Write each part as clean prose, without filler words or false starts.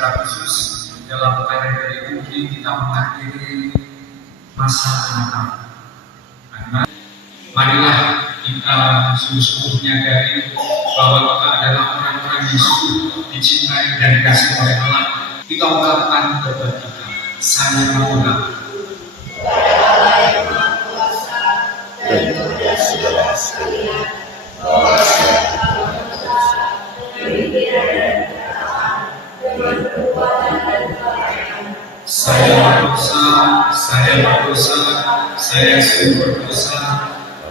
secara khusus dalam kalender ini kita mengakhiri masa Natal. Marilah kita sungguh-sungguh menyadari bahwa kita adalah orang-orang yang sungguh dicintai dan dikasihi oleh Allah. Kita ungkapkan kepada kita, saya mengulang. Kepada Allah yang Maha Kuasa dan kepada saudara sekalian, bahwa saya telah berdosa dari pikiran dan perkataan, dengan perbuatan dan kelalaian. Saya berdosa, saya sungguh berdosa.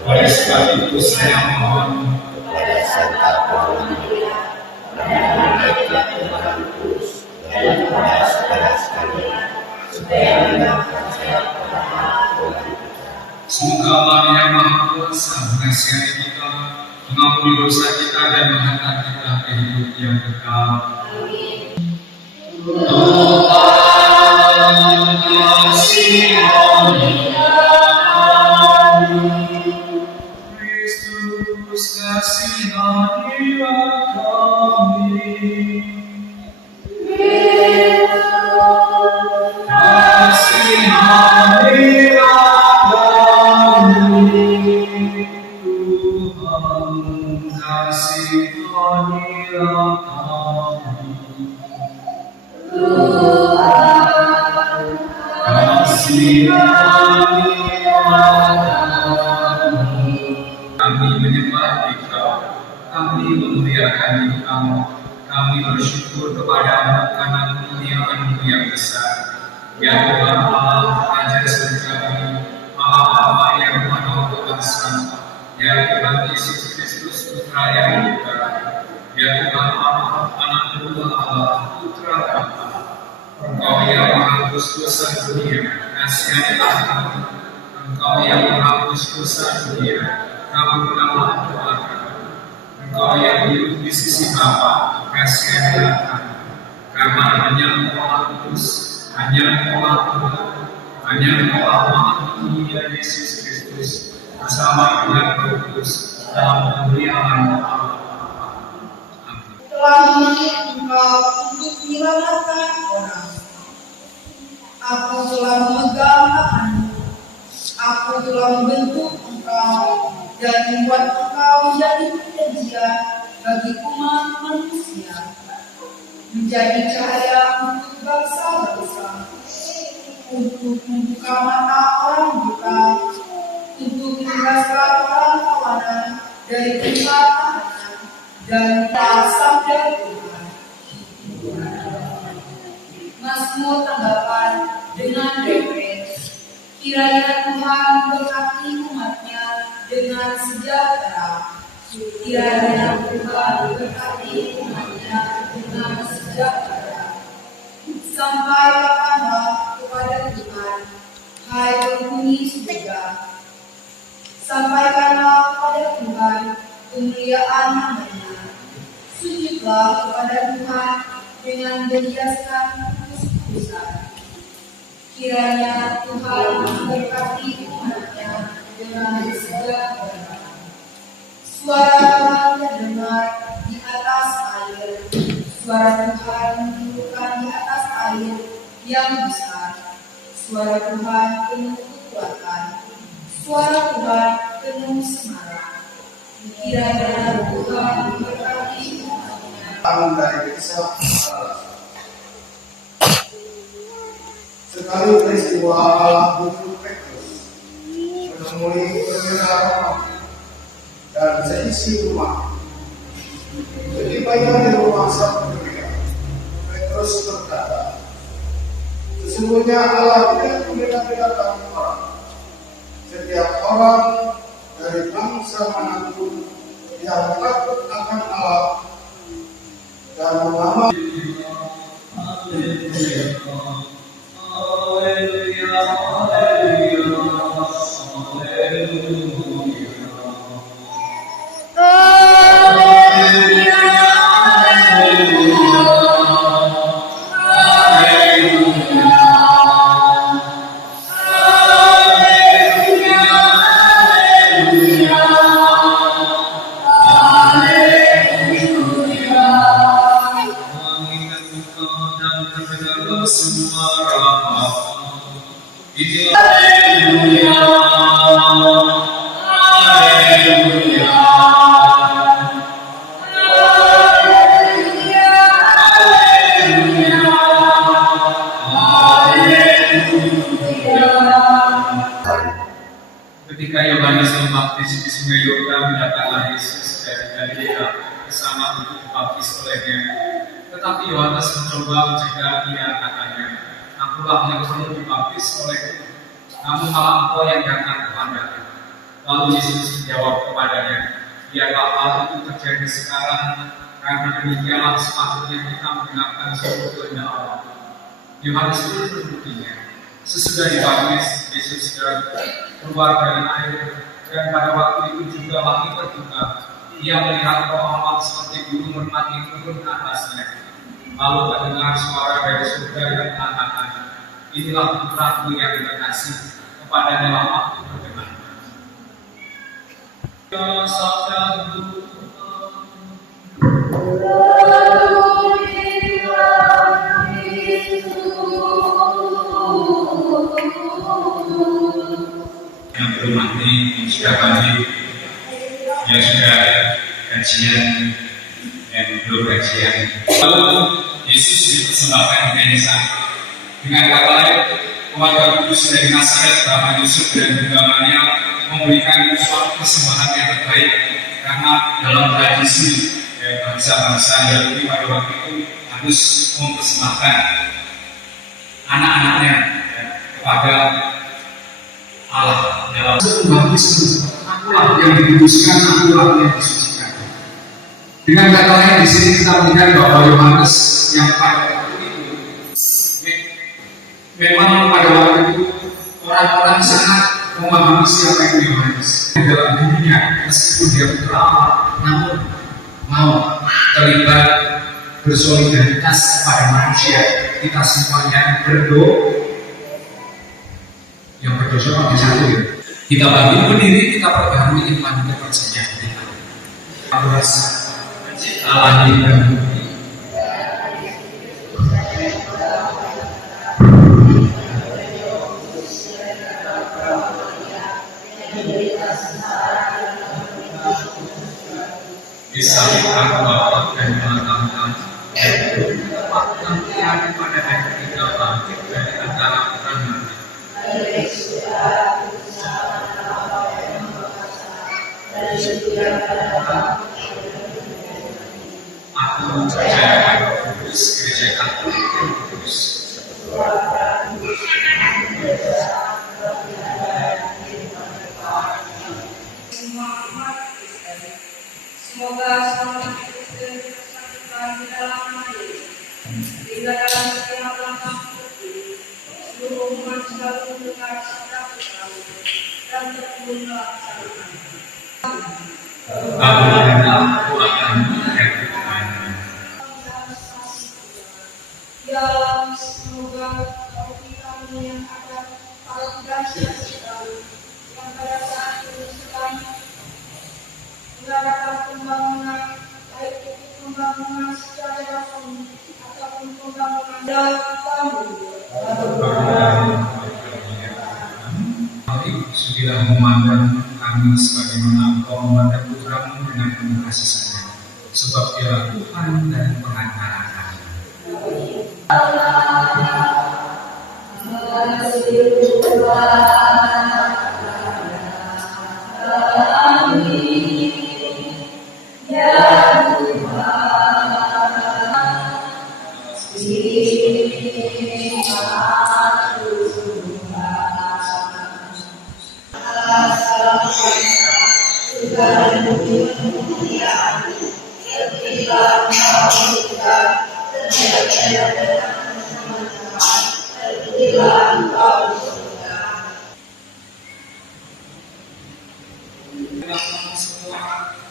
Oleh sebab itu saya mohon kepada Santa Maria, kepada Malaikat Tuhan Kudus, dan kepada saudara sekalian, supaya mendoakan saya kepada Allah Tuhan kita. semoga Allah yang Maha Kuasa mengasihani kita, mengampuni dosa kita dan menghantar kita ke hidup yang kekal. Amin. Tuhan kasihani Kristus, kasihanilah kami. Kasihanilah kami, Tuhan kasihanilah kami. Kami menyembah Engkau, kami memuliakan Engkau, kami bersyukur kepada-Mu karena kemuliaan-Mu yang besar. Ya Tuhan Allah, Raja Surgawi, Allah yang Maha Kuasa, ya Tuhan Yesus Kristus Putra yang Tunggal, ya Tuhan Allah, Anak Tunggal Allah, Putra Allah. Engkau yang menghapus dosa dunia, kasihanilah kami. Engkau yang menghapus dosa dunia, kabulkanlah doa kami. Engkau yang duduk di sisi Bapa, kasihanilah kami. Karena hanya Engkau kudus, hanya Engkau Tuhan, hanya Engkau Maha Mulia Yesus Kristus bersama dengan Roh Kudus dalam kemuliaan Allah. Telah memilih Engkau untuk menyelamatkan orang. Aku telah memegang tanganmu. Aku telah membentuk Engkau dan membuat Engkau menjadi perjanjian bagi umat manusia, menjadi cahaya untuk bangsa-bangsa, untuk membuka mata orang buta, untuk membebaskan orang tawanan dari tempat tahanan, dan sabda Tuhan. Mazmur tanggapan dengan refreen. Kiranya Tuhan memberkati umatnya dengan sejahtera. Kiranya Tuhan memberkati umatnya dengan sejahtera. Sampai kapanlah kepada Tuhan, hai penghuni surga. Sampaikanlah kepada Tuhan kemuliaan namanya. Sujudlah kepada Tuhan dengan berhiaskan kudus-kudusan. Kiranya Tuhan memberkati umatnya dengan sejahtera. Suara Tuhan terdengar di atas air. Suara Tuhan menimbulkan di atas air yang besar. Suara Tuhan penuh kekuatan. Suara Tuhan penuh semangat. Kiranya Tuhan memberkati umatnya. Tahun dari kisah sekali peristiwa Allah butuh Petrus menemui perwira Romawi dan seisi rumah. Setibanya di rumah sang perwira, Petrus berkata, sesungguhnya Allah tidak membeda-bedakan orang. Setiap orang dari bangsa manapun yang takut akan Allah dan mengamalkan terdengar suara Allah. Inilah haleluya, haleluya, haleluya, haleluya. Ketika Yohanes Pembaptis di Sungai Yordan, datanglah Yesus dari Galilea bersama untuk dibaptis olehnya. Tetapi Yohanes mencoba mencegah dia, katanya, "Akulah yang perlu dibaptis olehmu, namun malah engkau yang datang kepadaku." Lalu Yesus menjawab kepadanya, "Biarlah hal itu terjadi sekarang, karena demikianlah sepatutnya kita mendengarkan seluruh kehendak Allah." Yohanes pun membuktinya. Sesudah dibaptis, Yesus keluar dari air, dan pada waktu itu juga langit terbuka. Ia melihat Roh Allah seperti gunung merpati turun ke atasnya. Lalu terdengar suara dari surga yang mengatakan, "Inilah putraku yang terkasih, kepadanya lah aku berkenan." Ya sabdaku, yang bermati sudah pagi, ya sudah kajian dan belum kajian. Lalu Yesus dipersembahkan di Gaza. Dengan kata lain, keluarga kudus dari Nazaret, Bapak Yusuf dan juga Maria memberikan suatu persembahan yang terbaik, karena dalam tradisi bangsa-bangsa Yahudi pada waktu itu harus mempersembahkan anak-anaknya kepada Allah dalam baptis. Akulah yang dikuduskan, akulah yang disucikan. Dengan kata lain, di sini kita melihat bahwa Yohanes yang pada waktu itu memang pada waktu itu orang-orang sangat memahami siapa itu Yohanes dalam dirinya, meskipun dia putra Allah, namun mau terlibat bersolidaritas kepada manusia. Kita semuanya yang berdosa bagi satu ya. Kita bagi berdiri, kita perbaharui iman dan kepercayaan kita. Aku rasa Allah dan bukti. Disalibkan Bapa dan mengatakan, nanti ada pada hari kita bangkit dari antara orang mati. Aku percaya pada Kudus, Gereja Katolik yang kudus. Semoga selama Kristen bersatukan di dalam air, hingga dalam setiap langkah seperti seluruh umat selalu mendengar sabda Tuhan dan tekun melaksanakan. Aku akan mengerjakan. Ya Allah, semoga kami yang ada pada generasi yang pada saat ini sedang mengadakan pembangunan, baik itu pembangunan secara langsung ataupun pembangunan dalam kamu. Sudilah memandang kami sebagaimana Engkau memandang putramu dengan penuh kasih sayang, sebab Dialah Tuhan dan pengantara kami.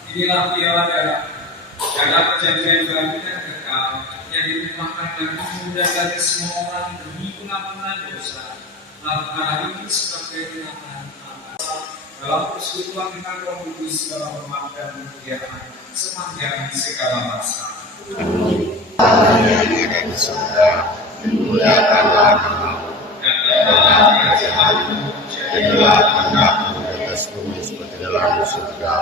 Inilah piala darah perjanjian baru dan kekal yang ditumpahkan dan mudah dari semua orang demi pengampunan dosa. Lakukanlah ini sebagai peringatan dalam persekutuan dengan Roh Kudus dalam hormat dan kemuliaan sepanjang segala masa. Amin. Yang ada di surga, dalam kerajaan-Mu. Berilah kehendakmu di atas bumi seperti dalam surga.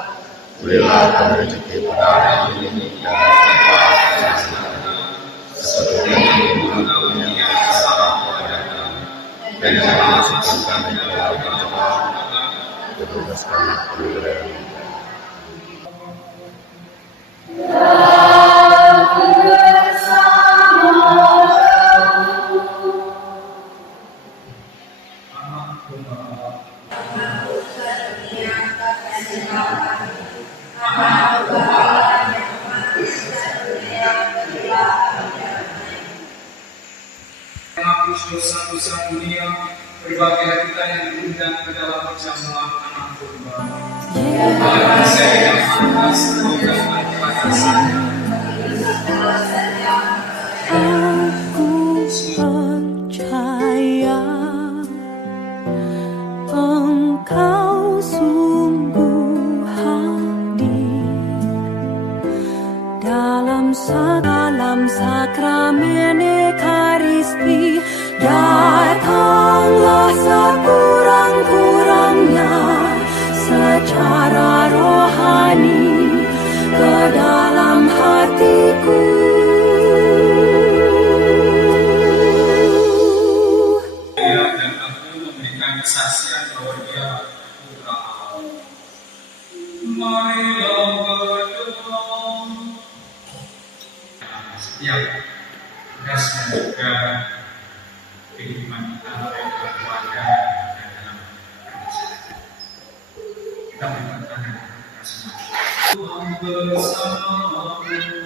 Berilah kami rezeki pada hari ini dan berkat seperti kami mengampuni yang bersalah kepada kami. Dan jangan masukkan kami ke dalam pencobaan, dan bebaskan kami dari yang jahat. Menghapus dosa-dosa dunia, berbagai kita yang diundang ke dalam perjamuan anak domba. Bagi saya yang atas, Tuhan kepada saya. Aku percaya Engkau sungguh hadir dalam sakramen Ekaristi. Datanglah sekurang-kurangnya secara rohani ke dalam hatiku. Dia dan aku memberikan kesaksian bahwa Dia putra Allah. Marilah berdoa. Setiap tugas dan juga kehidupan kita baik dalam keluarga dan dalam masyarakat. Kita berikan tangan kita semua. Tuhan bersamamu.